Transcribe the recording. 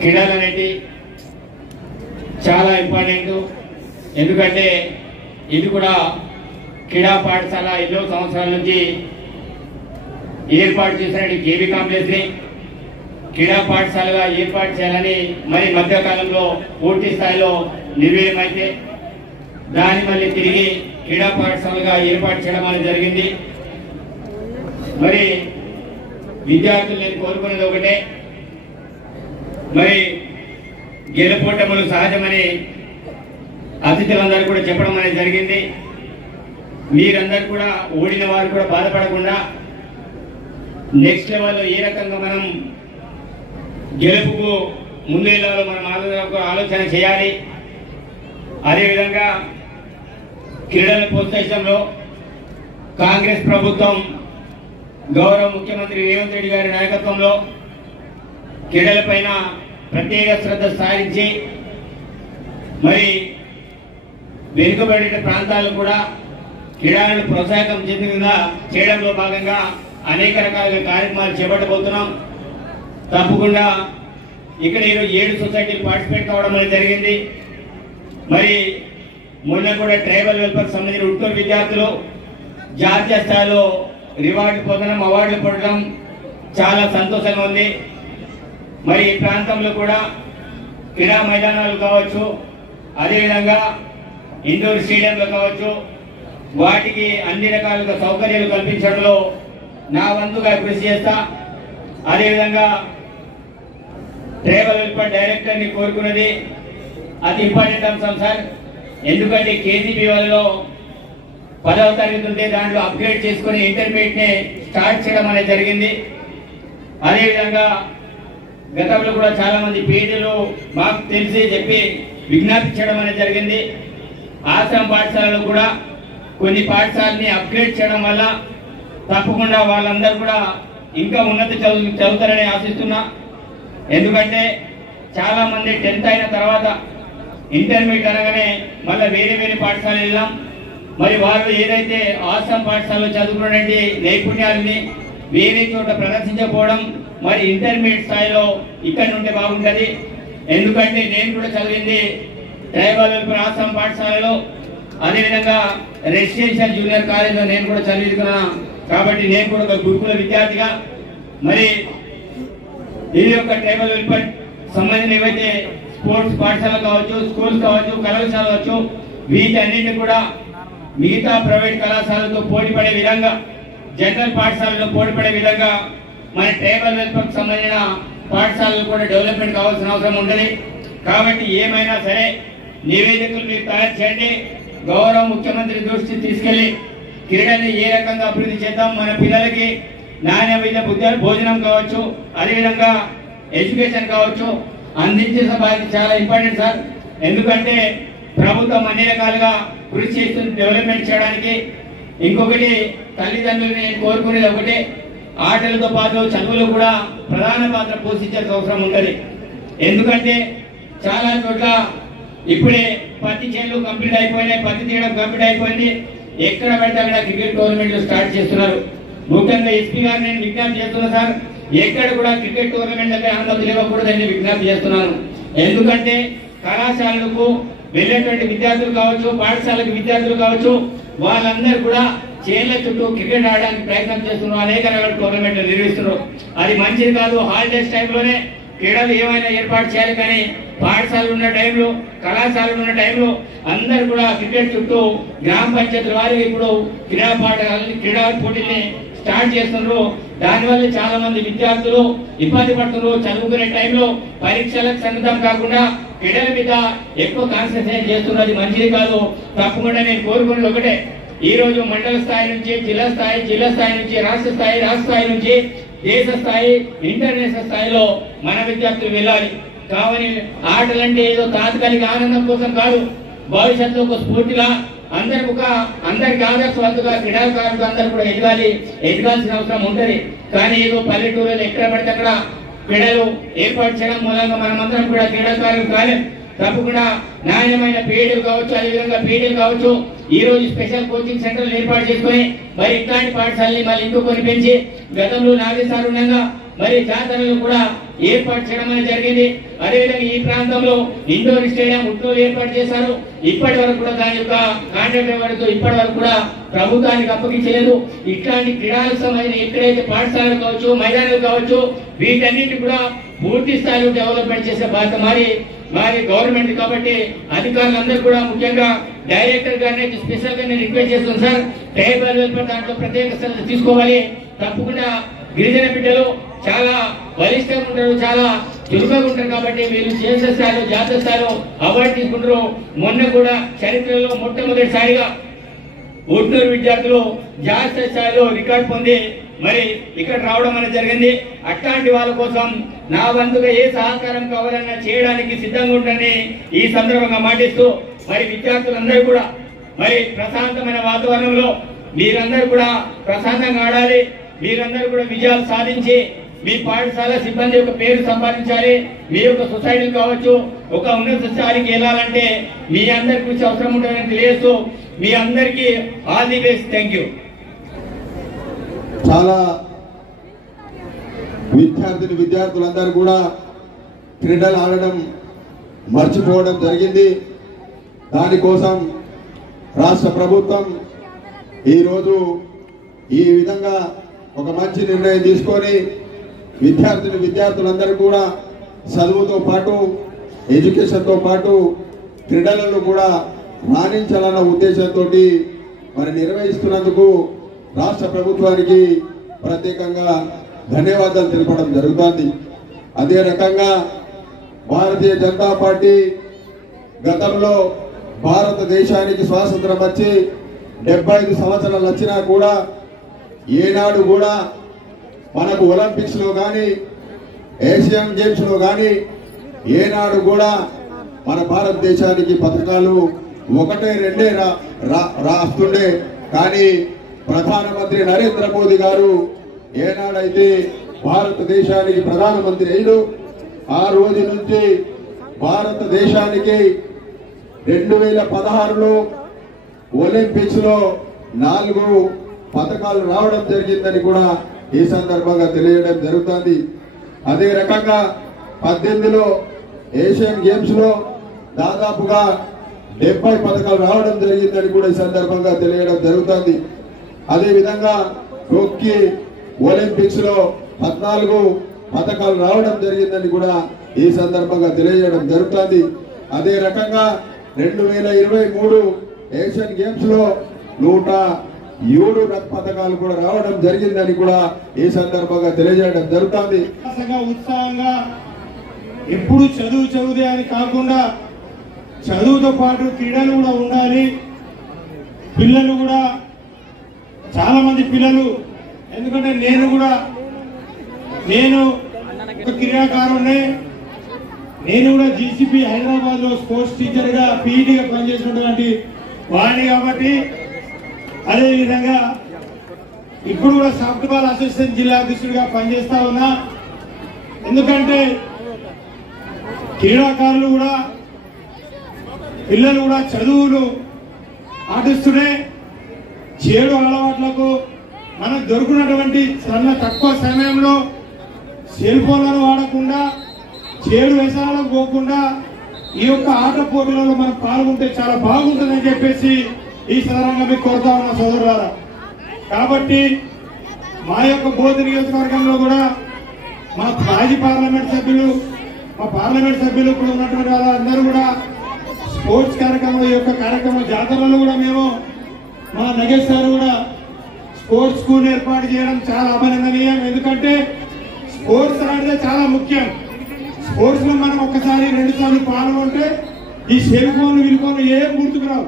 క్రీడలు అనేది చాలా ఇంపార్టెంట్. ఎందుకంటే ఇది కూడా క్రీడా పాఠశాల ఎన్నో సంవత్సరాల నుంచి ఏర్పాటు చేసినట్టు కేవీ కాంప్లెక్స్ని క్రీడా పాఠశాలగా ఏర్పాటు చేయాలని మరి మధ్యకాలంలో పూర్తి స్థాయిలో నిర్వీర్యమైతే దాన్ని మళ్ళీ తిరిగి క్రీడా పాఠశాలగా ఏర్పాటు చేయడం అనేది జరిగింది. మరి విద్యార్థులు నేను కోరుకునేది ఒకటే, మరి గెలుపోటములు సహజమని అతిథులందరూ కూడా చెప్పడం అనేది జరిగింది. మీరందరూ కూడా ఓడిన వారు కూడా బాధపడకుండా నెక్స్ట్ లెవెల్లో ఏ రకంగా మనం గెలుపుకు ముందు వెళ్ళాలో మనం ఆలోచన చేయాలి. అదేవిధంగా క్రీడల ప్రోత్సహించడంలో కాంగ్రెస్ ప్రభుత్వం గౌరవ ముఖ్యమంత్రి రేవంత్ రెడ్డి గారి నాయకత్వంలో క్రీడలపైన ప్రత్యేక శ్రద్ధ సారించి మరి వెనుకబడిన ప్రాంతాలు కూడా క్రీడలను ప్రోత్సాహం చేయడంలో భాగంగా అనేక రకాలుగా కార్యక్రమాలు చేపట్టబోతున్నాం. తప్పకుండా ఇక్కడ ఈరోజు 7 సొసైటీలు పార్టిసిపేట్ కావడం అనేది జరిగింది. మరి మొన్న కూడా ట్రైబల్ వెల్ఫేర్ సంబంధించిన ఉట్టూరు విద్యార్థులు జాతీయ స్థాయిలో రివార్డు పొందడం, అవార్డులు పొందడం చాలా సంతోషంగా ఉంది. మరి ఈ ప్రాంతంలో కూడా క్రీడా మైదానాలు కావచ్చు, అదేవిధంగా ఇండోర్ స్టేడియంలు కావచ్చు, వాటికి అన్ని రకాలుగా సౌకర్యాలు కల్పించడంలో నా వంతుగా కృషి చేస్తా. అదేవిధంగా ట్రైబల్ వెల్ఫేర్ డైరెక్టర్ని కోరుకున్నది అతి ఇంపార్టెంట్ అంశం సార్. ఎందుకంటే కేజీబీ వాళ్ళలో 10వ తరగతి ఉంటే దాంట్లో అప్గ్రేడ్ చేసుకుని ఇంటర్మీడియట్ ని స్టార్ట్ చేయడం అనేది జరిగింది. అదేవిధంగా గతంలో కూడా చాలా మంది పీటీలు మాకు తెలిసి చెప్పి విజ్ఞప్తి చేయడం అనేది జరిగింది. ఆశ్రమ పాఠశాలలో కూడా కొన్ని పాఠశాలని అప్గ్రేడ్ చేయడం వల్ల తప్పకుండా వాళ్ళందరూ కూడా ఇంకా ఉన్నత చదువుతారని ఆశిస్తున్నా. ఎందుకంటే చాలా మంది 10th అయిన తర్వాత ఇంటర్మీడియట్ అనగానే మళ్ళీ వేరే వేరే పాఠశాలలు వెళ్ళాం. మరి వాళ్ళు ఏదైతే ఆశ్రమ పాఠశాలలో చదువుకున్నటువంటి నైపుణ్యాలని వేరే చోట ప్రదర్శించకపోవడం, మరి ఇంటర్మీడియట్ స్థాయిలో ఇక్కడ ఉంటే బాగుంటుంది. ఎందుకంటే నేను కూడా చదివింది ట్రైబల్ వెల్ఫేర్ ఆశ్రమ పాఠశాలలో, అదేవిధంగా రెసిడెన్షియల్ జూనియర్ కాలేజ్లో నేను కూడా చదువుకున్నా. కాబట్టి నేను కూడా ఒక గురుకుల విద్యార్థిగా మరి ఇది యొక్క ట్రైబల్ వెల్ఫేర్ సంబంధించిన ఏవైతే స్పోర్ట్స్ పాఠశాల కావచ్చు, స్కూల్స్ కావచ్చు, కళాశాల కావచ్చు, వీటన్నింటినీ కూడా మిగతా ప్రైవేట్ కళాశాలతో పోటీపడే విధంగా, జనరల్ పాఠశాలలో పోటీపడే విధంగా మన ట్రైబల్ వెల్ఫేర్ సంబంధించిన పాఠశాలలు కూడా డెవలప్మెంట్ కావాల్సిన అవసరం ఉంటుంది. కాబట్టి ఏమైనా సరే నివేదికలు మీరు తయారు చేయండి. గౌరవ ముఖ్యమంత్రి దృష్టి తీసుకెళ్లి క్రీడని ఏ రకంగా అభివృద్ధి చేద్దాం, మన పిల్లలకి నాణ్యమైన భోజనం కావచ్చు, అదేవిధంగా ఎడ్యుకేషన్ కావచ్చు అందించే బాధ్యత చాలా ఇంపార్టెంట్ సార్. ఎందుకంటే ప్రభుత్వం అన్ని రకాలుగా కృషి చేస్తుంది డెవలప్మెంట్ చేయడానికి. ఇంకొకటి తల్లిదండ్రులు నేను కోరుకునేది ఒకటే, ఆటలతో పాటు చదువులు కూడా ప్రధాన పాత్ర పోషించాల్సిన అవసరం ఉంటుంది. ఎందుకంటే చాలా చోట్ల ఇప్పుడే పత్తి చేనులు కంప్లీట్ అయిపోయినాయి, పత్తి తీయడం కంప్లీట్ అయిపోయింది. ఎక్కడ పెడితే అక్కడ క్రికెట్ టోర్నమెంట్లు స్టార్ట్ చేస్తున్నారు. ముఖ్యంగా ఎస్పీ గారు నేను విజ్ఞప్తి చేస్తున్నా సార్, ఎక్కడ కూడా క్రికెట్ టోర్నమెంట్ దగ్గర అనుమతి ఇవ్వకూడదని విజ్ఞప్తి చేస్తున్నాను. ఎందుకంటే కళాశాలలకు వెళ్ళేటువంటి విద్యార్థులు కావచ్చు, పాఠశాలకు విద్యార్థులు కావచ్చు, వాళ్ళందరూ కూడా చేళ్ల చుట్టూ క్రికెట్ ఆడడానికి ప్రయత్నం చేస్తున్నారు, అనేక రకాల టోర్నమెంట్లు నిర్వహిస్తున్నారు. అది మంచిది కాదు. హాలిడేస్ టైంలోనే క్రీడలు ఏమైనా ఏర్పాటు చేయాలి. కానీ పాఠశాలలు ఉన్న టైంలో, కళాశాలలు ఉన్న టైంలో అందరూ కూడా క్రికెట్ చుట్టూ గ్రామ పంచాయతీల వారు ఇప్పుడు క్రీడా పోటీల్ని స్టార్ట్ చేస్తున్నారు. దానివల్ల చాలా మంది విద్యార్థులు ఇబ్బంది పడుతున్నారు. చదువుకునే టైంలో పరీక్షలకు సన్నద్ధం కాకుండా క్రీడల మీద ఎక్కువ కాన్సన్ట్రేట్ చేస్తున్నది మంచిది కాదు. తప్పకుండా నేను కోరుకునేది ఒకటే, ఈ రోజు మండల స్థాయి నుంచి జిల్లా స్థాయి, జిల్లా స్థాయి నుంచి రాష్ట్ర స్థాయి, రాష్ట్ర స్థాయి నుంచి దేశ స్థాయి, ఇంటర్నేషనల్ స్థాయిలో మన విద్యార్థులు వెళ్ళాలి. కావని ఆటలంటే ఏదో తాత్కాలిక ఆనందం కోసం కాదు, భవిష్యత్తులో ఒక స్ఫూర్తిగా అందరికి ఆదర్శవంతుగా క్రీడాకారులు అందరూ కూడా ఎదగాల్సిన అవసరం ఉంటుంది. కానీ ఏదో పల్లెటూరులో ఎక్కడ పడితే అక్కడ క్రీడలు ఏర్పాటు చేయడం మూలంగా మనమందరం కూడా క్రీడాకారులు కాలేం. తప్పకుండా నాణ్యమైన పీఈడీలు కావచ్చు, అదేవిధంగా పీఈడీలు కావచ్చు, ఈ రోజు స్పెషల్ కోచింగ్ సెంటర్లు ఏర్పాటు చేసుకుని మరి ఇట్లాంటి పాఠశాలని మళ్ళీ ఇంకో కొన్ని పెంచి గతంలో నాగేశారుణంగా మరి జాతరలు కూడా ఏర్పాటు చేయడం జరిగింది. అదేవిధంగా ఈ ప్రాంతంలో ఇండోర్ స్టేడియం ఉట్నూరు ఏర్పాటు చేశారు. ఇప్పటి వరకు కూడా దాని యొక్క కాంట్రాక్ట్ వరకు ఇప్పటి వరకు కూడా ప్రభుత్వానికి అప్పగించలేదు. ఇట్లాంటి క్రీడలకు సంబంధించిన ఎక్కడైతే పాఠశాలలు కావచ్చు, మైదానాలు కావచ్చు, వీటన్నిటి కూడా పూర్తి స్థాయిలో డెవలప్మెంట్ చేసే బాధ్యత మరి గవర్నమెంట్. కాబట్టి అధికారులందరూ కూడా ముఖ్యంగా డైరెక్టర్ గారిని స్పెషల్ గా నేను రిక్వెస్ట్ చేస్తున్నాను సార్, ట్రైబల్ వెల్ఫేర్ దాంట్లో ప్రత్యేక శ్రద్ధ తీసుకోవాలి. తప్పకుండా గిరిజన బిడ్డలు చాలా బలిష్టంగా ఉంటారు, చాలా చురుకుగా ఉంటారు. కాబట్టి వీళ్ళు చేసే స్థాయిలో జాతీయ స్థాయిలో అవార్డు తీసుకుంటారు. మొన్న కూడా చరిత్రలో మొట్టమొదటిసారిగా ఉట్నూరు విద్యార్థులు జాతీయ స్థాయిలో రికార్డు పొంది మరి ఇక్కడ రావడం అనేది జరిగింది. అట్లాంటి వాళ్ళ కోసం నా వంతుగా ఏ సహకారం కావాలన్నా చేయడానికి సిద్ధంగా ఉంటుందని ఈ సందర్భంగా మాటిస్తూ మరి విద్యార్థులందరూ కూడా మరి ప్రశాంతమైన వాతావరణంలో మీరందరూ కూడా ప్రశాంతంగా ఆడాలి. మీరందరూ కూడా విజయాలు సాధించి మీ పాఠశాల సిబ్బంది యొక్క పేరు సంపాదించాలి. మీ యొక్క సొసైటీలు కావచ్చు ఒక ఉన్నత స్థాయికి వెళ్ళాలంటే మీ అందరి కృషి అవసరం ఉంటుందని తెలియజేస్తూ మీ అందరికీ all the best. Thank you. చాలా విద్యార్థులందరూ కూడా క్రీడలు ఆడడం మర్చిపోవడం జరిగింది. దానికోసం రాష్ట్ర ప్రభుత్వం ఈరోజు ఈ విధంగా ఒక మంచి నిర్ణయం తీసుకొని విద్యార్థులందరూ కూడా చదువుతో పాటు ఎడ్యుకేషన్తో పాటు క్రీడలలో కూడా రాణించాలన్న ఉద్దేశంతో మరి నిర్వహిస్తున్నందుకు రాష్ట్ర ప్రభుత్వానికి ప్రత్యేకంగా ధన్యవాదాలు తెలపడం జరుగుతుంది. అదే రకంగా భారతీయ జనతా పార్టీ గతంలో భారతదేశానికి స్వాతంత్రం వచ్చి 75 సంవత్సరాలు వచ్చినా కూడా ఏనాడు కూడా మనకు ఒలింపిక్స్ లో కానీ ఏషియన్ గేమ్స్ లో కానీ ఏనాడు కూడా మన భారతదేశానికి పథకాలు ఒకటే రెండే రాస్తుండే. కానీ ప్రధానమంత్రి నరేంద్ర మోదీ గారు ఏనాడైతే భారతదేశానికి ప్రధానమంత్రి అయ్యారు ఆ రోజు నుంచి భారతదేశానికి 2016లో ఒలింపిక్స్ లో 4 పథకాలు రావడం జరిగిందని కూడా ఈ సందర్భంగా తెలియడం జరుగుతుంది. అదే రకంగా 18లో ఏషియన్ గేమ్స్ లో దాదాపుగా 70 పథకాలు రావడం జరిగిందని కూడా ఈ సందర్భంగా తెలియడం జరుగుతుంది. అదే విధంగా టోక్యో ఒలింపిక్స్ లో 14 పథకాలు రావడం జరిగిందని కూడా ఈ సందర్భంగా తెలియజేయడం జరుగుతుంది. అదే రకంగా 2023 ఏషియన్ గేమ్స్ లో 107 పథకాలు కూడా రావడం జరిగిందని కూడా ఈ సందర్భంగా తెలియజేయడం జరుగుతుంది. ఉత్సాహంగా ఎప్పుడు చదువుదే అని కాకుండా చదువుతో పాటు క్రీడలు కూడా ఉండాలి. పిల్లలు కూడా చాలా మంది పిల్లలు, ఎందుకంటే నేను ఒక క్రీడాకారుణ్ణి. నేను కూడా జీసీపీ హైదరాబాద్ లో స్పోర్ట్స్ టీచర్ గా పీఈటీగా పనిచేసినటువంటి వాడిని కాబట్టి అదే విధంగా ఇప్పుడు కూడా సాఫ్ట్బాల్ అసోసియేషన్ జిల్లా అధ్యక్షుడిగా పనిచేస్తా ఉన్నా. ఎందుకంటే క్రీడాకారులు కూడా పిల్లలు కూడా చదువులు ఆటిస్తూనే చెడు అలవాట్లకు మనకు దొరుకున్నటువంటి తక్కువ సమయంలో సెల్ ఫోన్లను వాడకుండా చెడు వ్యసనాలకు పోకుండా ఈ యొక్క ఆట పోటీలలో మనం పాల్గొంటే చాలా బాగుంటుందని చెప్పేసి ఈ సందర్భంగా మీకు కోరుతా ఉన్న సోదరులారా. కాబట్టి మా యొక్క బోధి నియోజకవర్గంలో కూడా మా మాజీ పార్లమెంట్ సభ్యులు, మా పార్లమెంట్ సభ్యులు ఇప్పుడు ఉన్నటువంటి వాళ్ళందరూ కూడా స్పోర్ట్స్ కార్యక్రమం, ఈ యొక్క కార్యక్రమం జాతరలో కూడా మేము మా నగేష్ సార్ కూడా స్పోర్ట్స్ స్కూల్ ఏర్పాటు చేయడం చాలా అభినందనీయం. ఎందుకంటే స్పోర్ట్స్ అనేది చాలా ముఖ్యం. స్పోర్ట్స్ లో మనం 1 సారి 2 సార్లు పాల్గొంటే ఈ సెల్ ఫోన్లు ఏం గుర్తుకురావు.